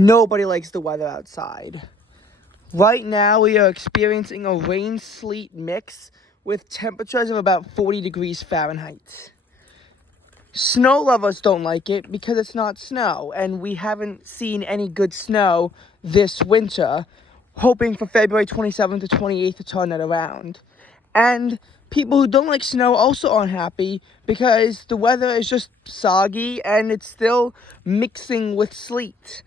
Nobody likes the weather outside. Right now, we are experiencing a rain-sleet mix with temperatures of about 40 degrees Fahrenheit. Snow lovers don't like it because it's not snow, and we haven't seen any good snow this winter, hoping for February 27th to 28th to turn that around. And people who don't like snow also aren't happy because the weather is just soggy and it's still mixing with sleet.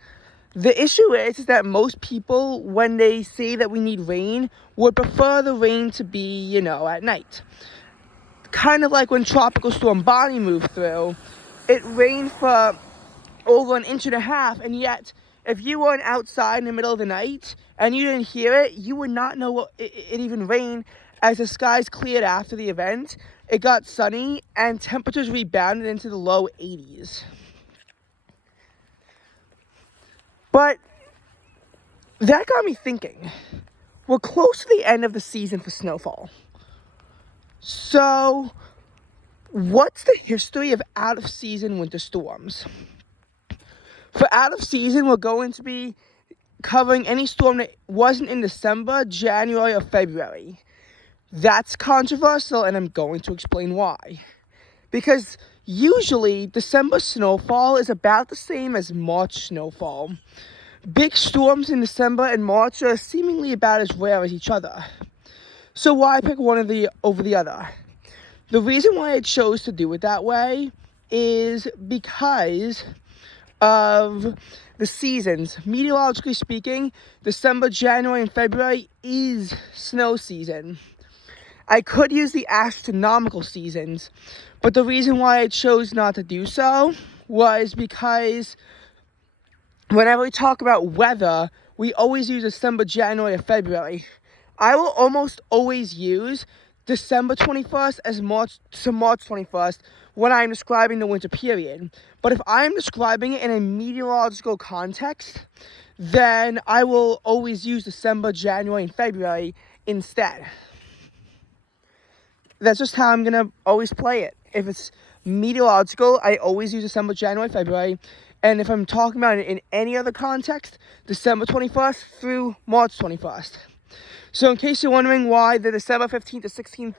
The issue is that most people, when they say that we need rain, would prefer the rain to be, at night. Kind of like when Tropical Storm Bonnie moved through, it rained for over an inch and a half, and yet, if you weren't outside in the middle of the night and you didn't hear it, you would not know it even rained. As the skies cleared after the event, it got sunny, and temperatures rebounded into the low 80s. But that got me thinking. We're close to the end of the season for snowfall. So, what's the history of out-of-season winter storms? For out-of-season, we're going to be covering any storm that wasn't in December, January, or February. That's controversial, and I'm going to explain why. Because usually, December snowfall is about the same as March snowfall. Big storms in December and March are seemingly about as rare as each other. So why pick one over the other? The reason why I chose to do it that way is because of the seasons. Meteorologically speaking, December, January, and February is snow season. I could use the astronomical seasons, but the reason why I chose not to do so was because whenever we talk about weather, we always use December, January, or February. I will almost always use December 21st as March 21st when I'm describing the winter period. But if I'm describing it in a meteorological context, then I will always use December, January, and February instead. That's just how I'm going to always play it. If it's meteorological, I always use December, January, February. And if I'm talking about it in any other context, December 21st through March 21st. So in case you're wondering why the December 15th to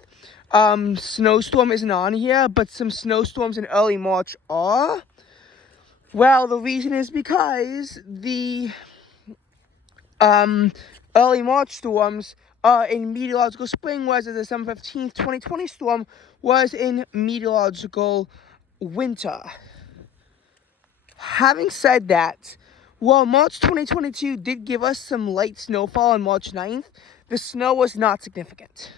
16th snowstorm isn't on here, but some snowstorms in early March are, well, the reason is because the early March storms are in meteorological spring, whereas the December 15th, 2020 storm was in meteorological winter. Having said that, while March 2022 did give us some light snowfall on March 9th, the snow was not significant.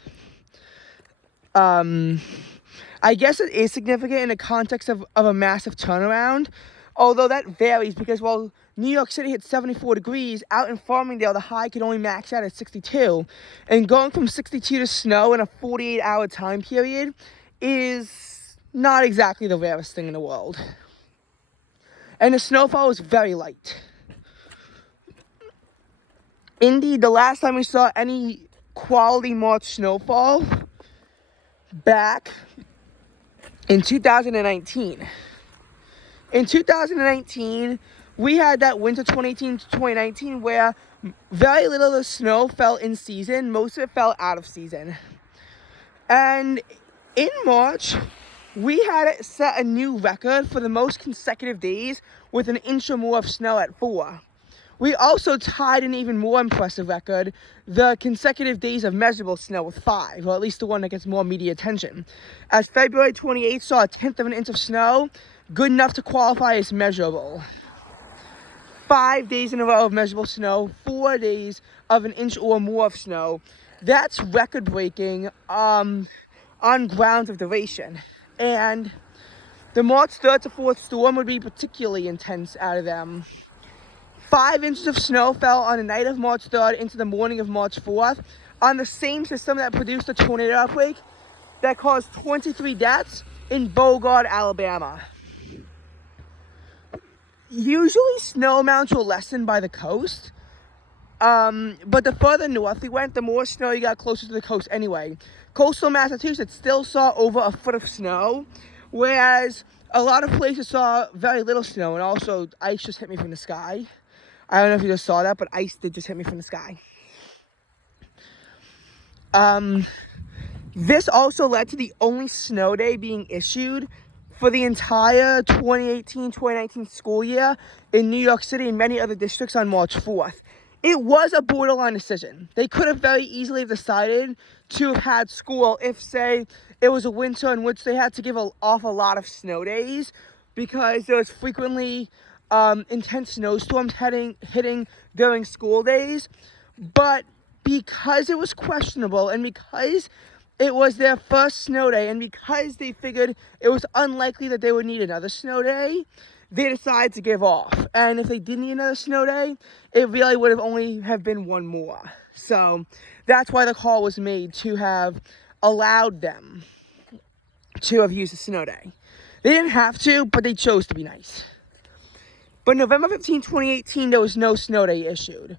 I guess it is significant in the context of a massive turnaround, although that varies because while New York City hit 74 degrees, out in Farmingdale, the high could only max out at 62. And going from 62 to snow in a 48-hour time period is not exactly the rarest thing in the world. And the snowfall was very light. Indeed, the last time we saw any quality March snowfall back in 2019. In 2019, we had that winter 2018 to 2019 where very little of the snow fell in season. Most of it fell out of season. And in March, we had set a new record for the most consecutive days with an inch or more of snow at 4. We also tied an even more impressive record, the consecutive days of measurable snow with 5, or at least the one that gets more media attention. As February 28th saw a tenth of an inch of snow, good enough to qualify as measurable. 5 days in a row of measurable snow, 4 days of an inch or more of snow. That's record-breaking on grounds of duration. And the March 3rd to 4th storm would be particularly intense out of them. 5 inches of snow fell on the night of March 3rd into the morning of March 4th on the same system that produced a tornado outbreak that caused 23 deaths in Bogart, Alabama. Usually snow amounts were lessened by the coast, but the further north we went, the more snow you got closer to the coast anyway. Coastal Massachusetts still saw over a foot of snow, whereas a lot of places saw very little snow, and also ice just hit me from the sky. I don't know if you just saw that, but ice did just hit me from the sky. This also led to the only snow day being issued for the entire 2018-2019 school year in New York City and many other districts on March 4th. It was a borderline decision. They could have very easily decided to have had school if, say, it was a winter in which they had to give off a lot of snow days because there was frequently intense snowstorms hitting during school days. But because it was questionable and because it was their first snow day and because they figured it was unlikely that they would need another snow day, they decided to give off. And if they didn't need another snow day, it really would have only have been one more. So that's why the call was made to have allowed them to have used a snow day. They didn't have to, but they chose to be nice. But November 15, 2018, there was no snow day issued.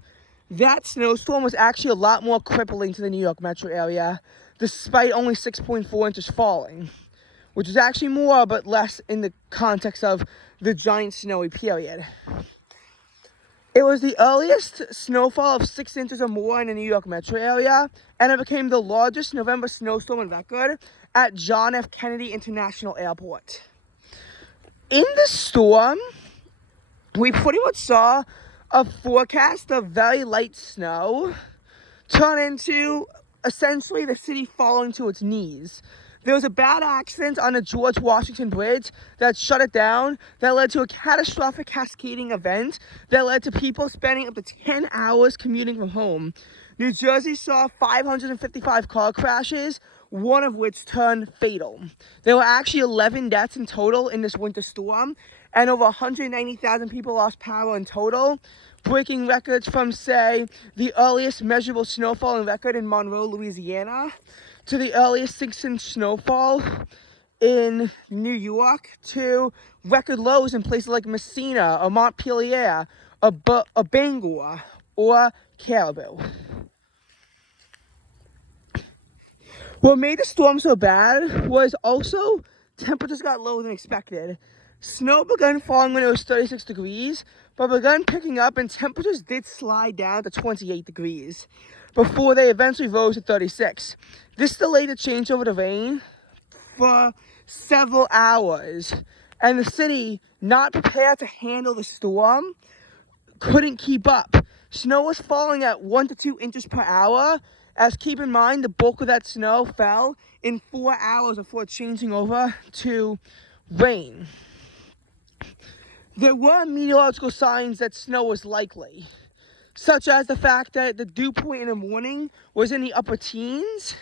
That snowstorm was actually a lot more crippling to the New York metro area, despite only 6.4 inches falling, which is actually more but less in the context of the giant snowy period. It was the earliest snowfall of 6 inches or more in the New York metro area, and it became the largest November snowstorm on record at John F. Kennedy International Airport. In the storm, we pretty much saw a forecast of very light snow turn into essentially the city falling to its knees. There was a bad accident on the George Washington Bridge that shut it down, that led to a catastrophic cascading event that led to people spending up to 10 hours commuting from home. New Jersey saw 555 car crashes, one of which turned fatal. There were actually 11 deaths in total in this winter storm, and over 190,000 people lost power in total, breaking records from, say, the earliest measurable snowfall on record in Monroe, Louisiana, to the earliest 6-inch snowfall in New York, to record lows in places like Messina, or Montpelier, or Bangor, or Caribou. What made the storm so bad was also temperatures got lower than expected. Snow began falling when it was 36 degrees, but began picking up and temperatures did slide down to 28 degrees before they eventually rose to 36. This delayed the changeover to rain for several hours, and the city, not prepared to handle the storm, couldn't keep up. Snow was falling at 1 to 2 inches per hour, as keep in mind the bulk of that snow fell in 4 hours before changing over to rain. There were meteorological signs that snow was likely, such as the fact that the dew point in the morning was in the upper teens.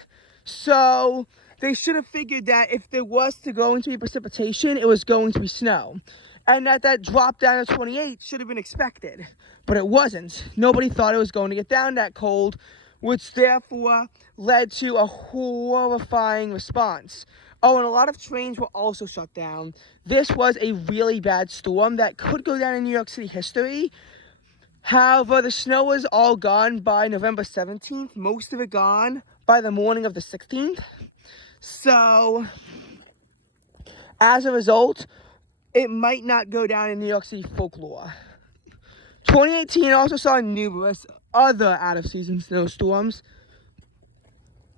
So they should have figured that if there was going to be precipitation, it was going to be snow. And that drop down to 28 should have been expected, but it wasn't. Nobody thought it was going to get down that cold, which therefore led to a horrifying response. Oh, and a lot of trains were also shut down. This was a really bad storm that could go down in New York City history. However, the snow was all gone by November 17th, most of it gone by the morning of the 16th. So, as a result, it might not go down in New York City folklore. 2018 also saw numerous other out-of-season snowstorms.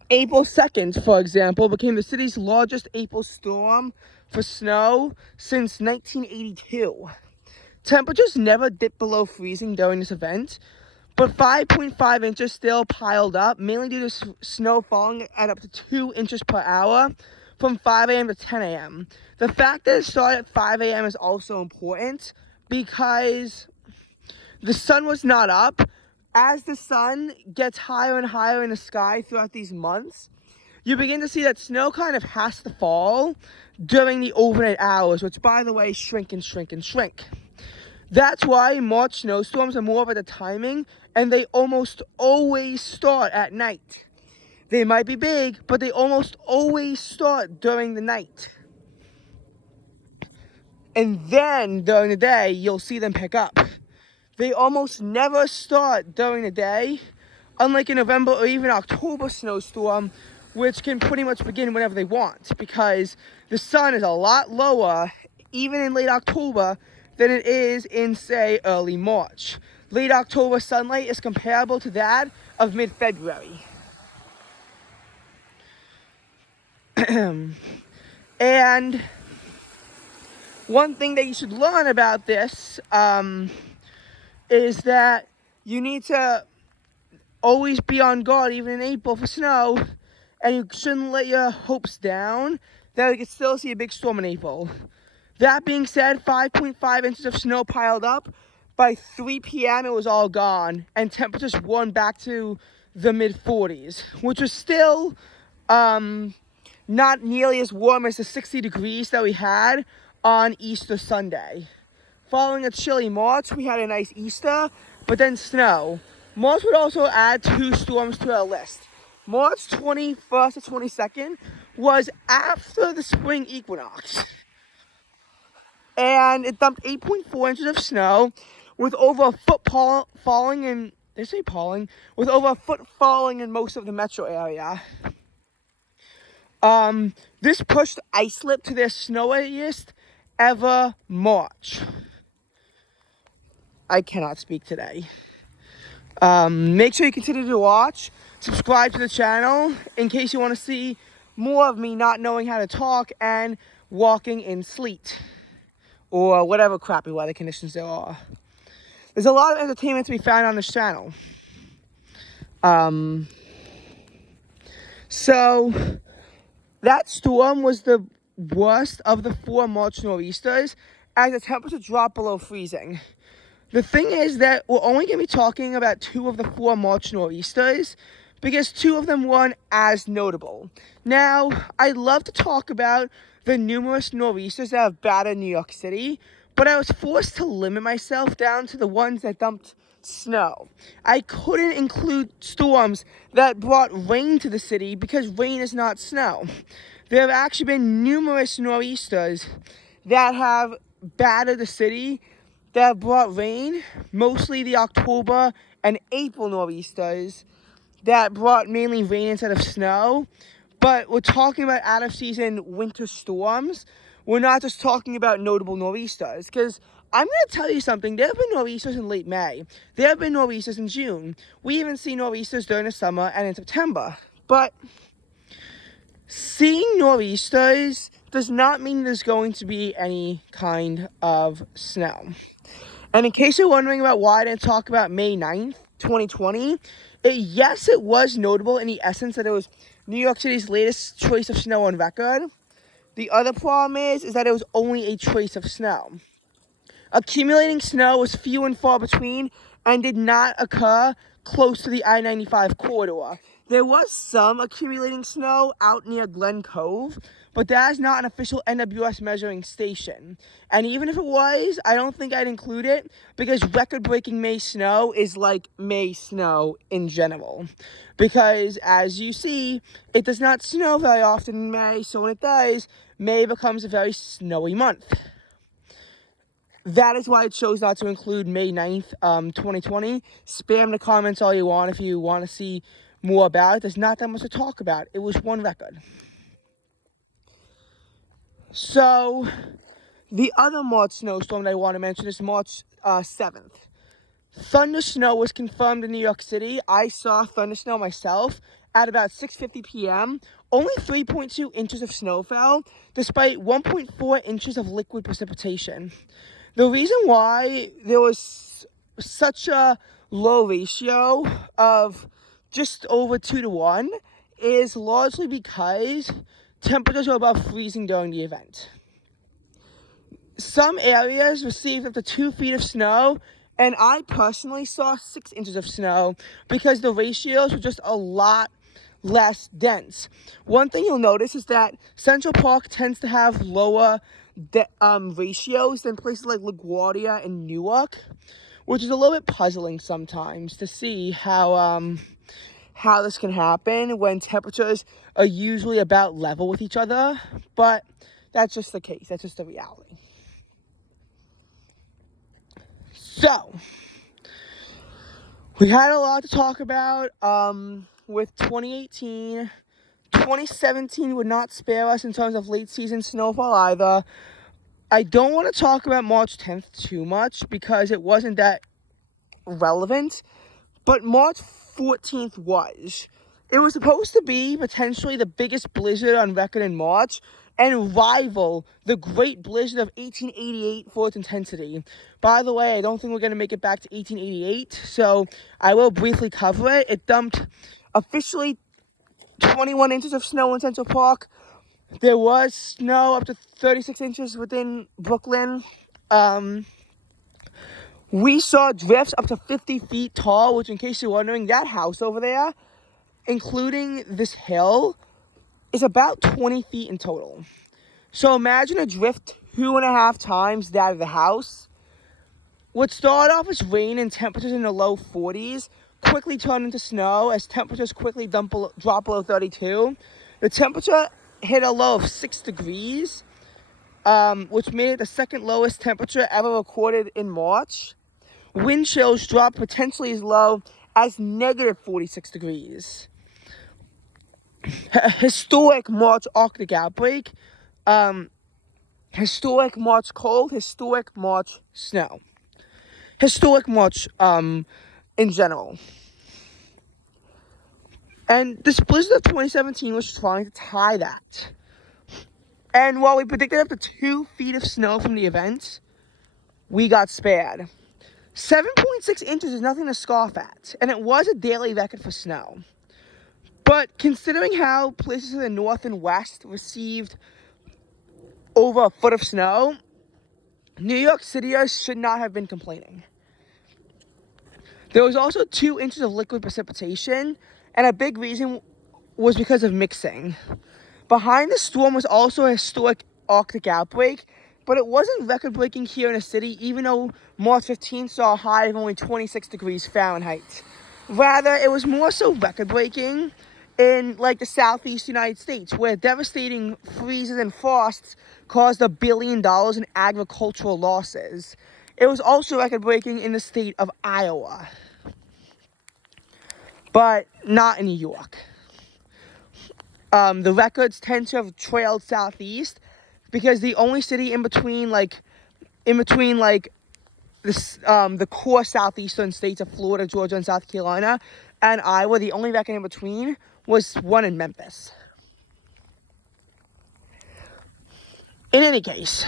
April 2nd, for example, became the city's largest April storm for snow since 1982. Temperatures never dipped below freezing during this event, but 5.5 inches still piled up, mainly due to snow falling at up to 2 inches per hour from 5 a.m. to 10 a.m. The fact that it started at 5 a.m. is also important because the sun was not up. As the sun gets higher and higher in the sky throughout these months, you begin to see that snow kind of has to fall during the overnight hours, which, by the way, shrink and shrink and shrink. That's why March snowstorms are more about the timing, and they almost always start at night. They might be big, but they almost always start during the night. And then, during the day, you'll see them pick up. They almost never start during the day, unlike a November or even October snowstorm, which can pretty much begin whenever they want, because the sun is a lot lower, even in late October, than it is in, say, early March. late October sunlight is comparable to that of mid-February. And one thing that you should learn about this is that you need to always be on guard, even in April, for snow, and you shouldn't let your hopes down that we could still see a big storm in April. That being said, 5.5 inches of snow piled up. By 3 p.m., it was all gone, and temperatures warmed back to the mid-40s, which was still not nearly as warm as the 60 degrees that we had on Easter Sunday. Following a chilly March, we had a nice Easter, but then snow. March would also add 2 storms to our list. March 21st to 22nd was after the spring equinox. And it dumped 8.4 inches of snow with over a foot falling in, with over a foot falling in most of the metro area. This pushed Islip to their snowiest ever March. I cannot speak today. Make sure you continue to watch. Subscribe to the channel in case you want to see more of me not knowing how to talk and walking in sleet or whatever crappy weather conditions there are. There's a lot of entertainment to be found on this channel. So that storm was the worst of the 4 March nor'easters as the temperature dropped below freezing. The thing is that we're only going to be talking about 2 of the 4 March nor'easters because 2 of them weren't as notable. Now, I'd love to talk about the numerous nor'easters that have battered New York City, but I was forced to limit myself down to the ones that dumped snow. I couldn't include storms that brought rain to the city because rain is not snow. There have actually been numerous nor'easters that have battered the city that have brought rain, mostly the October and April nor'easters that brought mainly rain instead of snow. But we're talking about out-of-season winter storms. We're not just talking about notable nor'easters, because I'm going to tell you something. There have been nor'easters in late May. There have been nor'easters in June. We even see nor'easters during the summer and in September. But seeing nor'easters does not mean there's going to be any kind of snow. And in case you're wondering about why I didn't talk about May 9th, 2020, yes, it was notable in the essence that it was New York City's latest choice of snow on record. The other problem is that it was only a trace of snow. Accumulating snow was few and far between and did not occur close to the I-95 corridor. There was some accumulating snow out near Glen Cove, but that is not an official NWS measuring station. And even if it was, I don't think I'd include it because record-breaking May snow is like May snow in general. Because as you see, it does not snow very often in May, so when it does, May becomes a very snowy month. That is why it chose not to include May 9th, 2020. Spam the comments all you want if you want to see more about it. There's not that much to talk about. It was one record. So, the other March snowstorm that I want to mention is March 7th. Thunder snow was confirmed in New York City. I saw thunder snow myself at about 6:50 p.m. Only 3.2 inches of snow fell, despite 1.4 inches of liquid precipitation. The reason why there was such a low ratio of just over 2 to 1 is largely because temperatures were above freezing during the event. Some areas received up to 2 feet of snow, and I personally saw 6 inches of snow because the ratios were just a lot less dense. One thing you'll notice is that Central Park tends to have lower ratios than places like LaGuardia and Newark, which is a little bit puzzling sometimes to see how this can happen when temperatures are usually about level with each other, but that's just the case. That's just the reality. So, we had a lot to talk about with 2018. 2017 would not spare us in terms of late season snowfall either. I don't want to talk about March 10th too much because it wasn't that relevant, but March 14th was. It was supposed to be potentially the biggest blizzard on record in March and rival the Great Blizzard of 1888 for its intensity. By the way, I don't think we're going to make it back to 1888, so I will briefly cover it. It dumped officially 21 inches of snow in Central Park. There was snow up to 36 inches within Brooklyn. We saw drifts up to 50 feet tall, which, in case you're wondering, that house over there, including this hill, is about 20 feet in total. So imagine a drift 2.5 times that of the house. What started off as rain and temperatures in the low 40s quickly turned into snow as temperatures quickly drop below 32. The temperature hit a low of 6 degrees, which made it the second lowest temperature ever recorded in March. Wind chills dropped potentially as low as negative 46 degrees. Historic March Arctic outbreak. Historic March cold. Historic March snow. Historic March in general. And this blizzard of 2017 was trying to tie that. And while we predicted up to 2 feet of snow from the event, we got spared. 7.6 inches is nothing to scoff at, and it was a daily record for snow. But considering how places in the north and west received over a foot of snow, New York Cityers should not have been complaining. There was also 2 inches of liquid precipitation, and a big reason was because of mixing. Behind the storm was also a historic Arctic outbreak, but it wasn't record-breaking here in the city, even though March 15th saw a high of only 26 degrees Fahrenheit. Rather, it was more so record-breaking in, like, the southeast United States, where devastating freezes and frosts caused $1 billion in agricultural losses. It was also record-breaking in the state of Iowa, but not in New York. The records tend to have trailed southeast because the only city in between the core southeastern states of Florida, Georgia, and South Carolina, and Iowa, the only record in between was one in Memphis. In any case,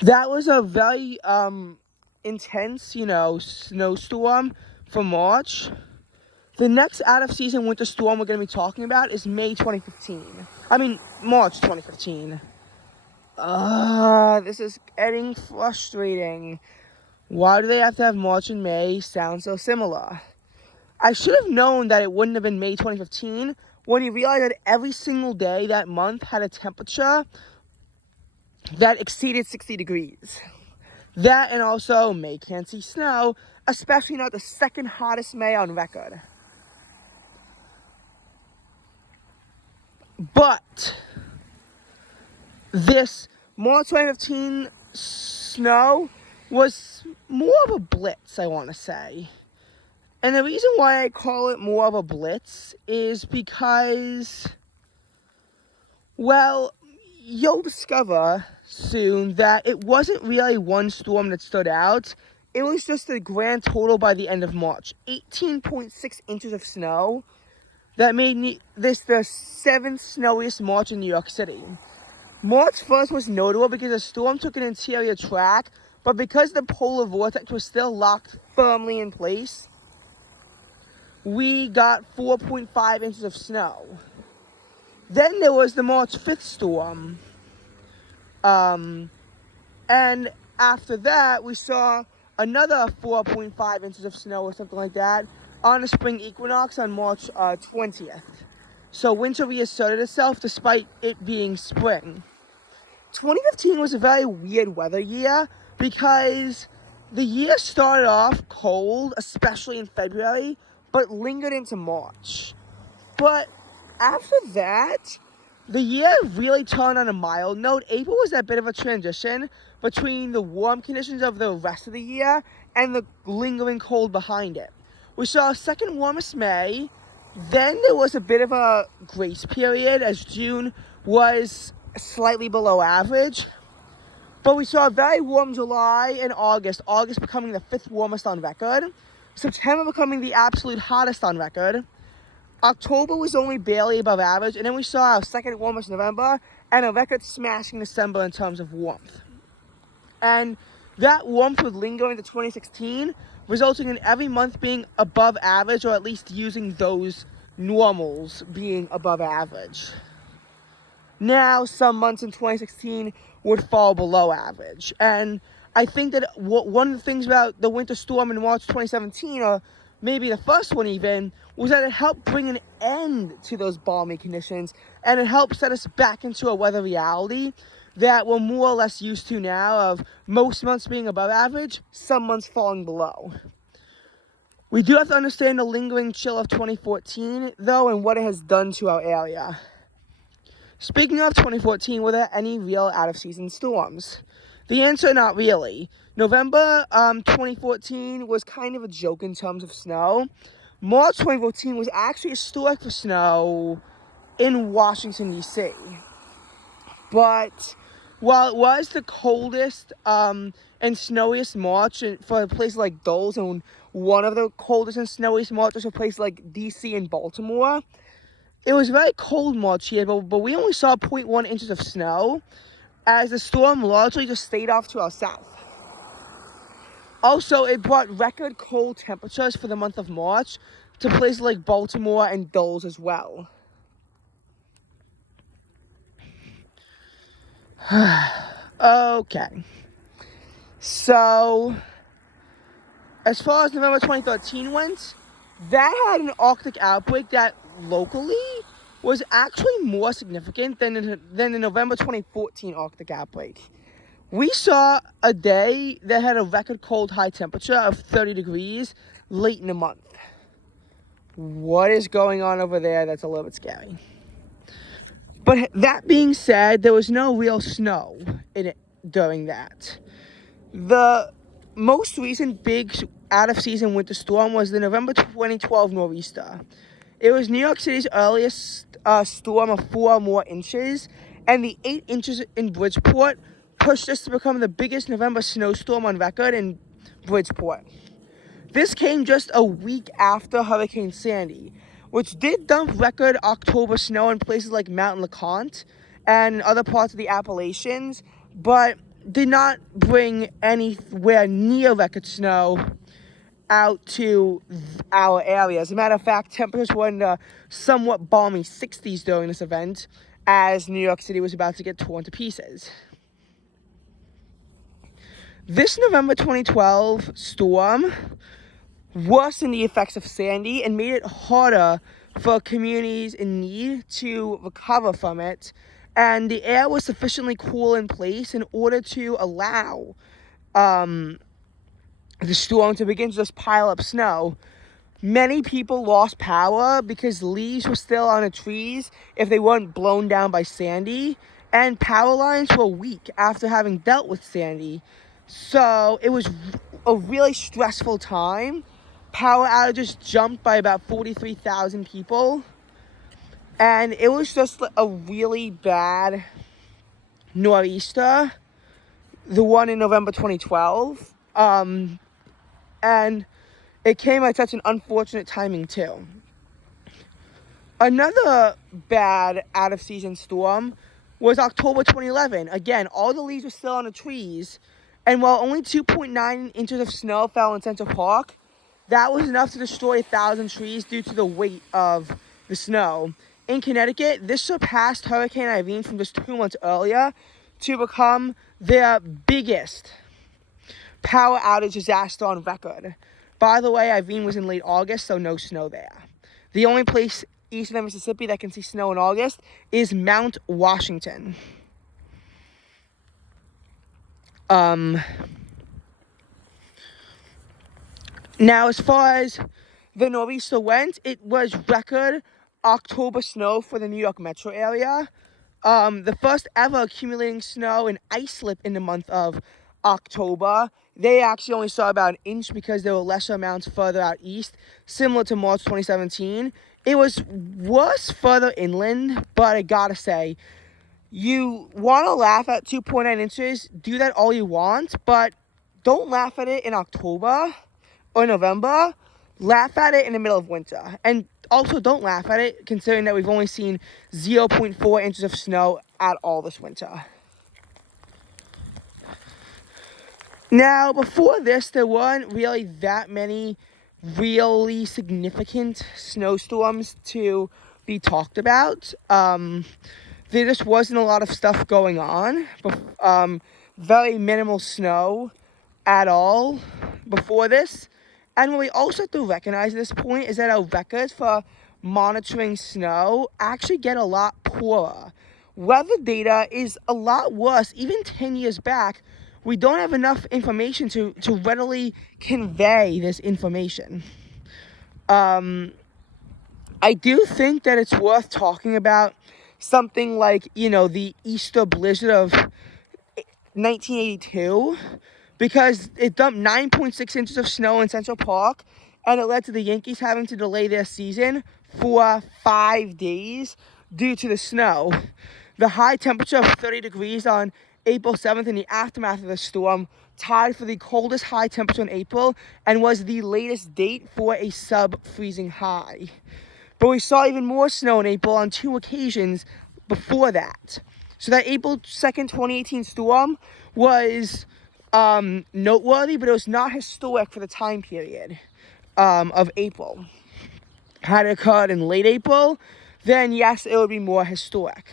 that was a very intense, snowstorm for March. The next out-of-season winter storm we're going to be talking about is March 2015. This is getting frustrating. Why do they have to have March and May sound so similar? I should have known that it wouldn't have been May 2015 when you realize that every single day that month had a temperature that exceeded 60 degrees. That, and also May can't see snow, especially not the second hottest May on record. But this March 2015 snow was more of a blitz, I want to say. And the reason why I call it more of a blitz is because, well, you'll discover soon that it wasn't really one storm that stood out. It was just the grand total by the end of March. 18.6 inches of snow. That made this the 7th snowiest March in New York City. March 1st was notable because the storm took an interior track, but because the polar vortex was still locked firmly in place, we got 4.5 inches of snow. Then there was the March 5th storm. And after that, we saw another 4.5 inches of snow or something like that on the spring equinox on March 20th. So winter reasserted itself despite it being spring. 2015 was a very weird weather year because the year started off cold, especially in February, but lingered into March. But after that, the year really turned on a mild note. April was a bit of a transition between the warm conditions of the rest of the year and the lingering cold behind it. We saw a second warmest May. Then there was a bit of a grace period as June was slightly below average. But we saw a very warm July and August. August becoming the 5th warmest on record. September becoming the absolute hottest on record. October was only barely above average. And then we saw our second warmest November and a record-smashing December in terms of warmth. And that warmth would linger into 2016, resulting in every month being above average, or at least using those normals being above average. Now, some months in 2016 would fall below average. And I think that one of the things about the winter storm in March 2017, or maybe the first one even, was that it helped bring an end to those balmy conditions, and it helped set us back into a weather reality that we're more or less used to now, of most months being above average, some months falling below. We do have to understand the lingering chill of 2014, though, and what it has done to our area. Speaking of 2014, were there any real out-of-season storms? The answer, not really. November 2014 was kind of a joke in terms of snow. March 2014 was actually historic for snow in Washington, D.C. But while it was the coldest and snowiest March for a place like Dulles, and one of the coldest and snowiest Marches for places like D.C. and Baltimore, it was a very cold March here, but we only saw 0.1 inches of snow, as the storm largely just stayed off to our south. Also, it brought record cold temperatures for the month of March to places like Baltimore and Dulles as well. Okay. So, as far as November 2013 went, that had an Arctic outbreak that locally was actually more significant than the November 2014 Arctic outbreak. We saw a day that had a record cold high temperature of 30 degrees late in the month. What is going on over there? That's a little bit scary. But that being said, there was no real snow in it during that. The most recent big out-of-season winter storm was the November 2012 nor'easter. It was New York City's earliest storm of 4 or more inches, and the 8 inches in Bridgeport pushed us to become the biggest November snowstorm on record in Bridgeport. This came just a week after Hurricane Sandy, which did dump record October snow in places like Mount LeConte and other parts of the Appalachians, but did not bring anywhere near record snow out to our area. As a matter of fact, temperatures were in the somewhat balmy 60s during this event, as New York City was about to get torn to pieces. This November 2012 storm worsened the effects of Sandy and made it harder for communities in need to recover from it, and the air was sufficiently cool in place in order to allow the storm to begin to just pile up snow. Many people lost power because leaves were still on the trees if they weren't blown down by Sandy, and power lines were weak after having dealt with Sandy. So it was a really stressful time. Power outages jumped by about 43,000 people, and it was just a really bad nor'easter, the one in November 2012. And it came at such an unfortunate timing too. Another bad out-of-season storm was October 2011. Again, all the leaves were still on the trees, and while only 2.9 inches of snow fell in Central Park, that was enough to destroy 1,000 trees due to the weight of the snow. In Connecticut, this surpassed Hurricane Irene from just 2 months earlier to become their biggest power outage disaster on record. By the way, Irene was in late August, so no snow there. The only place east of the Mississippi that can see snow in August is Mount Washington. Now, as far as the nor'easter went, it was record October snow for the New York metro area. The first ever accumulating snow and ice slip in the month of October. They actually only saw about an inch because there were lesser amounts further out east, similar to March 2017. It was worse further inland, but I gotta say, You want to laugh at 2.9 inches, do that all you want, but don't laugh at it in October or November. Laugh at it in the middle of winter. And also don't laugh at it considering that we've only seen 0.4 inches of snow at all this winter. Now, before this, there weren't really that many really significant snowstorms to be talked about. There just wasn't a lot of stuff going on. Very minimal snow at all before this. And what we also have to recognize at this point is that our records for monitoring snow actually get a lot poorer. Weather data is a lot worse. Even 10 years back, we don't have enough information to readily convey this information. I do think that it's worth talking about something like, the Easter blizzard of 1982, because it dumped 9.6 inches of snow in Central Park, and it led to the Yankees having to delay their season for 5 days due to the snow. The high temperature of 30 degrees on April 7th in the aftermath of the storm tied for the coldest high temperature in April and was the latest date for a sub-freezing high. But we saw even more snow in April on 2 occasions before that. So that April 2nd, 2018 storm was noteworthy, but it was not historic for the time period of April. Had it occurred in late April, then yes, it would be more historic.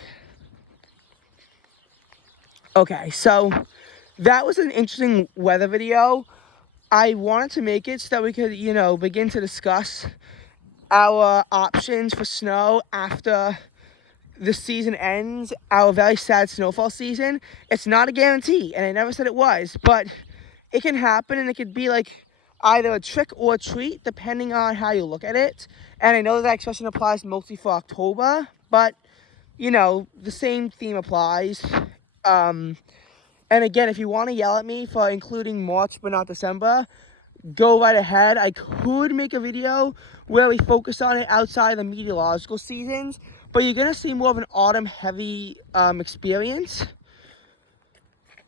Okay, so that was an interesting weather video. I wanted to make it so that we could, begin to discuss our options for snow after the season ends, our very sad snowfall season. It's not a guarantee, and I never said it was, but it can happen, and it could be like either a trick or a treat, depending on how you look at it. And I know that expression applies mostly for October, but, the same theme applies. And again, if you want to yell at me for including March but not December, go right ahead. I could make a video where we focus on it outside of the meteorological seasons, but you're going to see more of an autumn-heavy experience.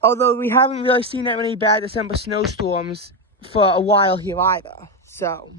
Although we haven't really seen that many bad December snowstorms for a while here either. So